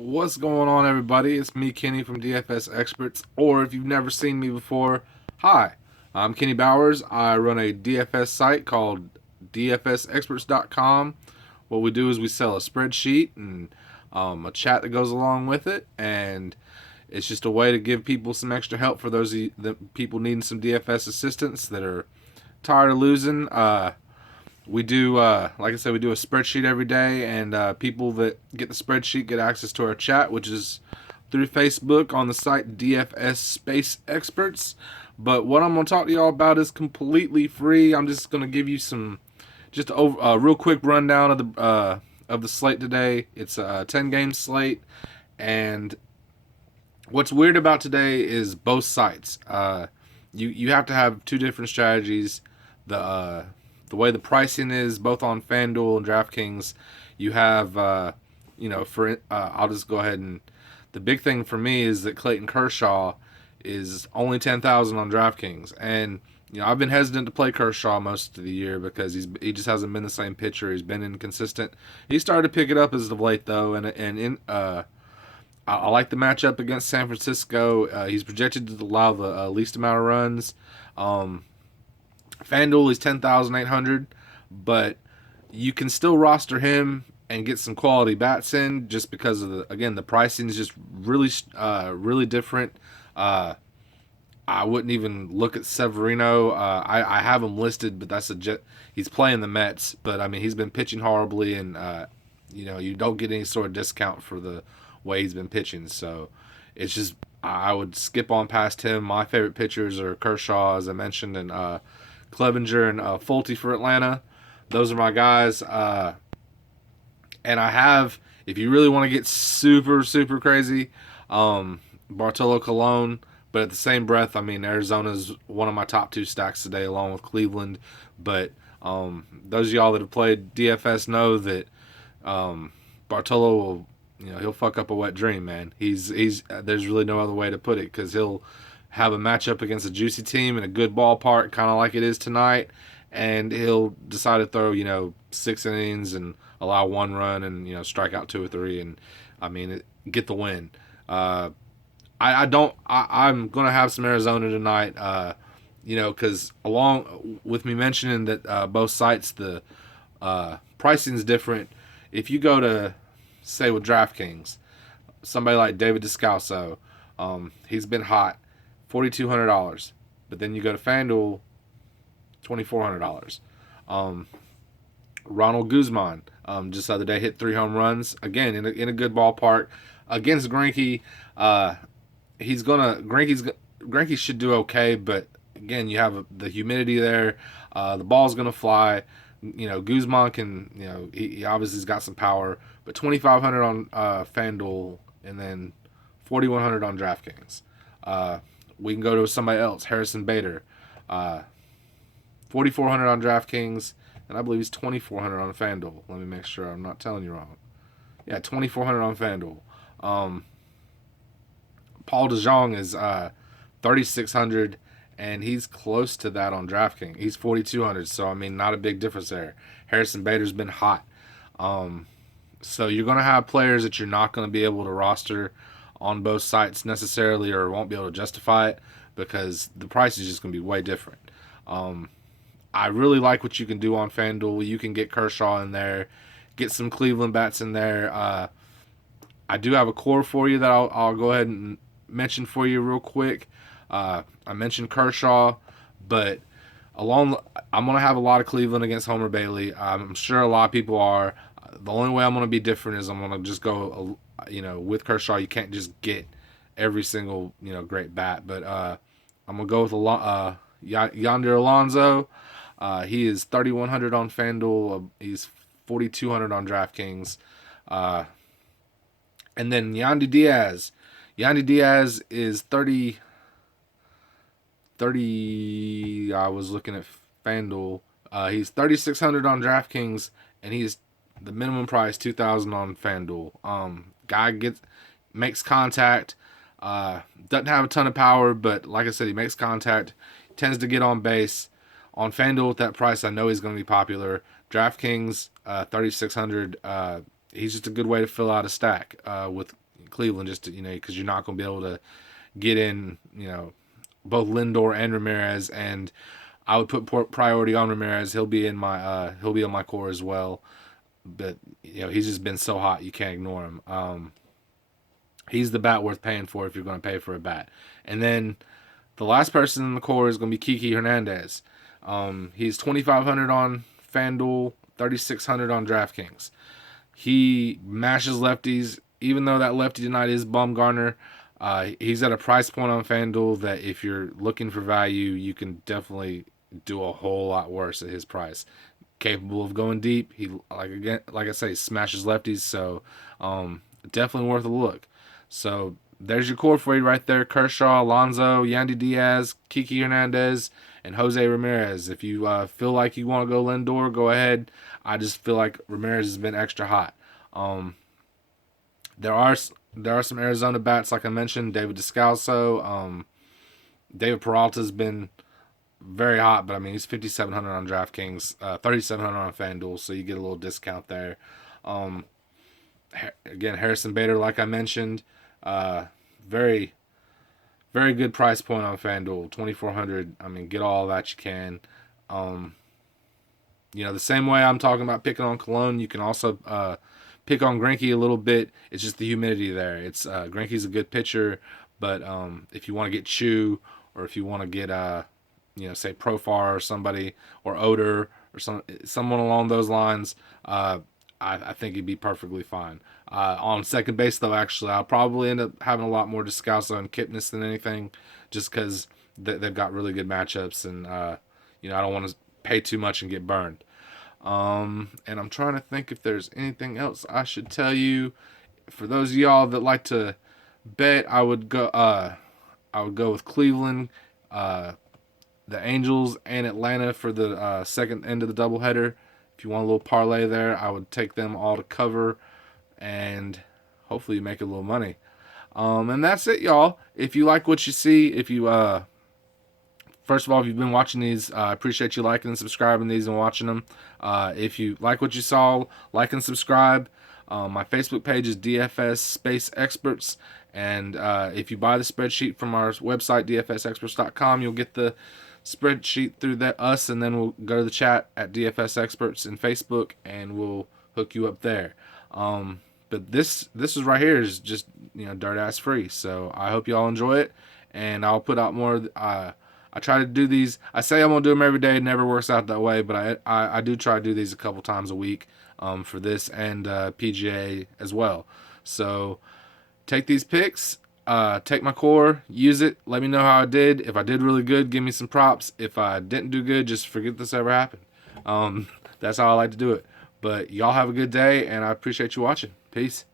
What's going on, everybody? It's me, Kenny from DFS Experts, or if you've never seen me before, hi. I'm Kenny Bowers. I run a DFS site called DFSExperts.com. What we do is we sell a spreadsheet and a chat that goes along with it, and it's just a way to give people some extra help for those the people needing some DFS assistance that are tired of losing. We do, like I said, we do a spreadsheet every day, and people that get the spreadsheet get access to our chat, which is through Facebook on the site DFS Space Experts. But what I'm going to talk to y'all about is completely free. I'm just going to give you just a real quick rundown of the slate today. It's a 10-game slate, and what's weird about today is both sites. You have to have two different strategies. The way the pricing is both on FanDuel and DraftKings, you have I'll just go ahead and the big thing for me is that Clayton Kershaw is only 10,000 on DraftKings, and I've been hesitant to play Kershaw most of the year because he just hasn't been the same pitcher. He's been inconsistent. He started to pick it up as of late though, I like the matchup against San Francisco. He's projected to allow the least amount of runs. FanDuel is 10,800, but you can still roster him and get some quality bats in just because of the pricing is just really different. I wouldn't even look at Severino. I have him listed, but he's playing the Mets, but I mean he's been pitching horribly, and you don't get any sort of discount for the way he's been pitching. So it's just I would skip on past him. My favorite pitchers are Kershaw, as I mentioned, and Clevenger and Fulte for Atlanta. Those are my guys. And I have, if you really want to get super, super crazy, Bartolo Colon. But at the same breath, I mean, Arizona's one of my top two stacks today, along with Cleveland. But those of y'all that have played DFS know that Bartolo will, he'll fuck up a wet dream, man. He's there's really no other way to put it, because he'll have a matchup against a juicy team in a good ballpark, kind of like it is tonight, and he'll decide to throw 6 innings and allow 1 run and strike out 2 or 3, and I mean get the win. I'm gonna have some Arizona tonight, because along with me mentioning that both sites the pricing is different. If you go to, say, with DraftKings, somebody like David Descalso, he's been hot, $4,200. But then you go to FanDuel, $2,400. Ronald Guzman, just the other day, hit 3 home runs, again in a good ballpark against Greinke. Greinke should do okay, but again, you have the humidity there. The ball's gonna fly. Guzman can, he obviously has got some power, but 2,500 on FanDuel, and then 4,100 on DraftKings. We can go to somebody else, Harrison Bader, 4,400 on DraftKings, and I believe he's 2,400 on FanDuel. Let me make sure I'm not telling you wrong. Yeah, 2,400 on FanDuel. Paul DeJong is 3,600, and he's close to that on DraftKings. He's 4,200, so I mean, not a big difference there. Harrison Bader's been hot. So you're going to have players that you're not going to be able to roster on both sites necessarily, or won't be able to justify it, because the price is just going to be way different. I really like what you can do on FanDuel. You can get Kershaw in there, get some Cleveland bats in there. I do have a core for you that I'll go ahead and mention for you real quick. I mentioned Kershaw, but I'm going to have a lot of Cleveland against Homer Bailey. I'm sure a lot of people are. The only way I'm going to be different is I'm going to just go, with Kershaw. You can't just get every single, great bat. But I'm going to go with Yonder Alonso. He is 3,100 on FanDuel. He's 4,200 on DraftKings. And then Yandy Diaz. Yandy Diaz is 30. I was looking at FanDuel. He's 3,600 on DraftKings, and he's the minimum price 2,000 on FanDuel. Guy makes contact. Doesn't have a ton of power, but like I said, he makes contact. Tends to get on base. On FanDuel with that price, I know he's going to be popular. DraftKings, 3,600. He's just a good way to fill out a stack with Cleveland, just to, because you're not going to be able to get in, both Lindor and Ramirez, and I would put priority on Ramirez. He'll be on my core as well, but he's just been so hot you can't ignore him. He's the bat worth paying for if you're going to pay for a bat. And then the last person in the core is going to be Kiki Hernandez. He's 2,500 on FanDuel, 3,600 on DraftKings. He mashes lefties, even though that lefty tonight is Bumgarner. He's at a price point on FanDuel that if you're looking for value, you can definitely do a whole lot worse at his price. Capable of going deep. He like I say, smashes lefties, so definitely worth a look. So there's your core for you right there: Kershaw, Alonso, Yandy Diaz, Kiki Hernandez, and Jose Ramirez. If you feel like you want to go Lindor, go ahead. I just feel like Ramirez has been extra hot. There are some Arizona bats, like I mentioned, David Descalso. David Peralta's been very hot, but I mean, he's 5,700 on DraftKings, 3,700 on FanDuel, so you get a little discount there. Again, Harrison Bader, like I mentioned, very, very good price point on FanDuel, 2,400. I mean, get all that you can. The same way I'm talking about picking on Cologne, you can also pick on Greinke a little bit. It's just the humidity there. It's Greinke's a good pitcher, but if you want to get Chu, or if you want to get say Profar or somebody, or Oder or someone along those lines, I think he'd be perfectly fine. On second base, though, actually, I'll probably end up having a lot more Descalso and Kipnis than anything, just because they've got really good matchups, and I don't want to pay too much and get burned. And I'm trying to think if there's anything else I should tell you. For those of y'all that like to bet, I would go with Cleveland, the Angels, and Atlanta for the second end of the doubleheader. If you want a little parlay there, I would take them all to cover, and hopefully you make a little money. And that's it, y'all. If you like what you see, first of all, if you've been watching these, I appreciate you liking and subscribing these and watching them. If you like what you saw, like and subscribe. My Facebook page is DFS Space Experts, and if you buy the spreadsheet from our website, dfsexperts.com, you'll get the spreadsheet through us, and then we'll go to the chat at DFS Experts in Facebook, and we'll hook you up there. But this is right here is just dirt ass free. So I hope y'all enjoy it, and I'll put out more. I try to do these. I say I'm gonna do them every day. It never works out that way, but I do try to do these a couple times a week for this and PGA as well. So take these picks. Take my core, use it, let me know how I did. If I did really good, give me some props. If I didn't do good, just forget this ever happened. That's how I like to do it. But y'all have a good day, and I appreciate you watching. Peace.